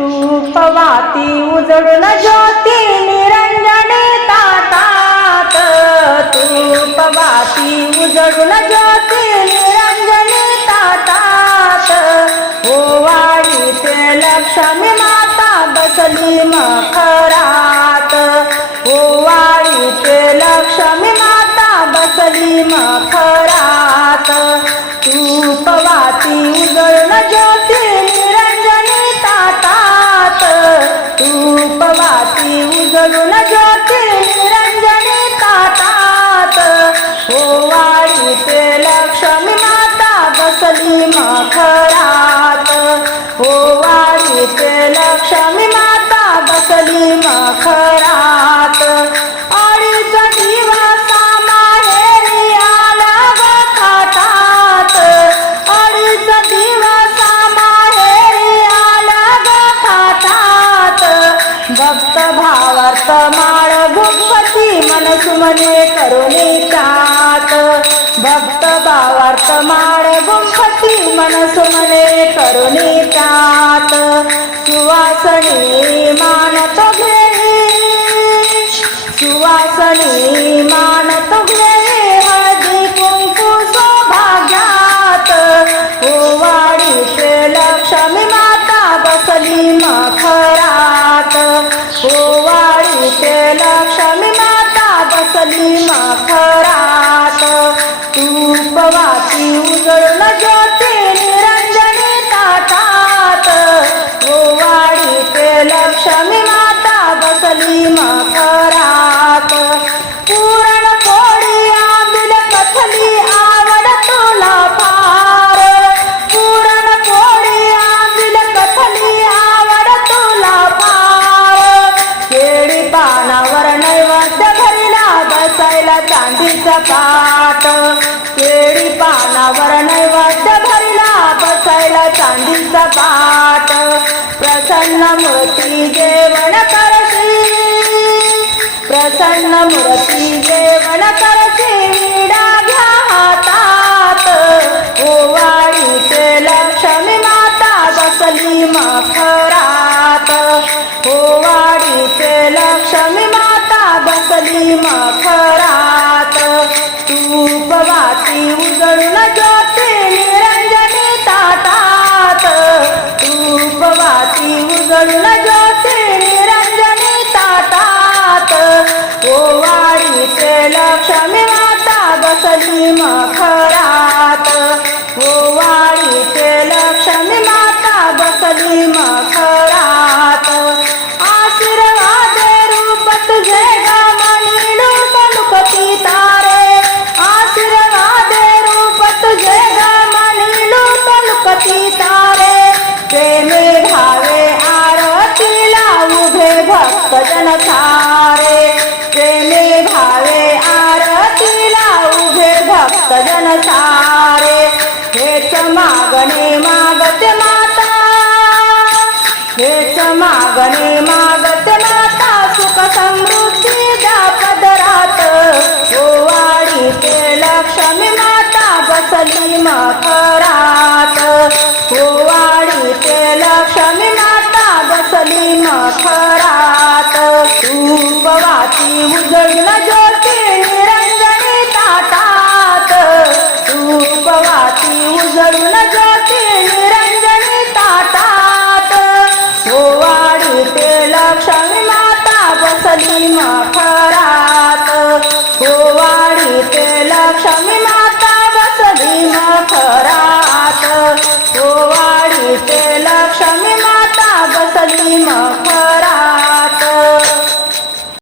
तूपवाती उजळून ज्योती निरंजनी तू पवाती उजळून ज्योती निरंजनी हो ओवाळीचे लक्ष्मी माता बसली मखरात. हो ओवाळीचे लक्ष्मी माता बसली मखरात. तूपवाती उजळून ज्योती मने करुणी चात भक्त भावार्थ माळ मनसु मने करुणी चात सुवासनी मानत घे सुवासनी मानत घे हळदी कुंकू सौभाग्यात. ओवाडीचे लक्ष्मी माता बसली मखर बसली मखरात तूपवाती उजळून ज्योती. चांदीचा केळी पानावर नैवेद्य भरला बसायला चांदीचा पाट. प्रसन्न मूर्ती जेवण करशी. प्रसन्न मूर्ती जेवण करशी विडा घ्या हातात. ओवाळीचे लक्ष्मी माता बसली मखरात. ओवाळीचे लक्ष्मी माता बसली मा सारे प्रेमे भावे आरतीला उभे भक्त जन सारे. हेच मागणे मागते माता. हेच मागणे माग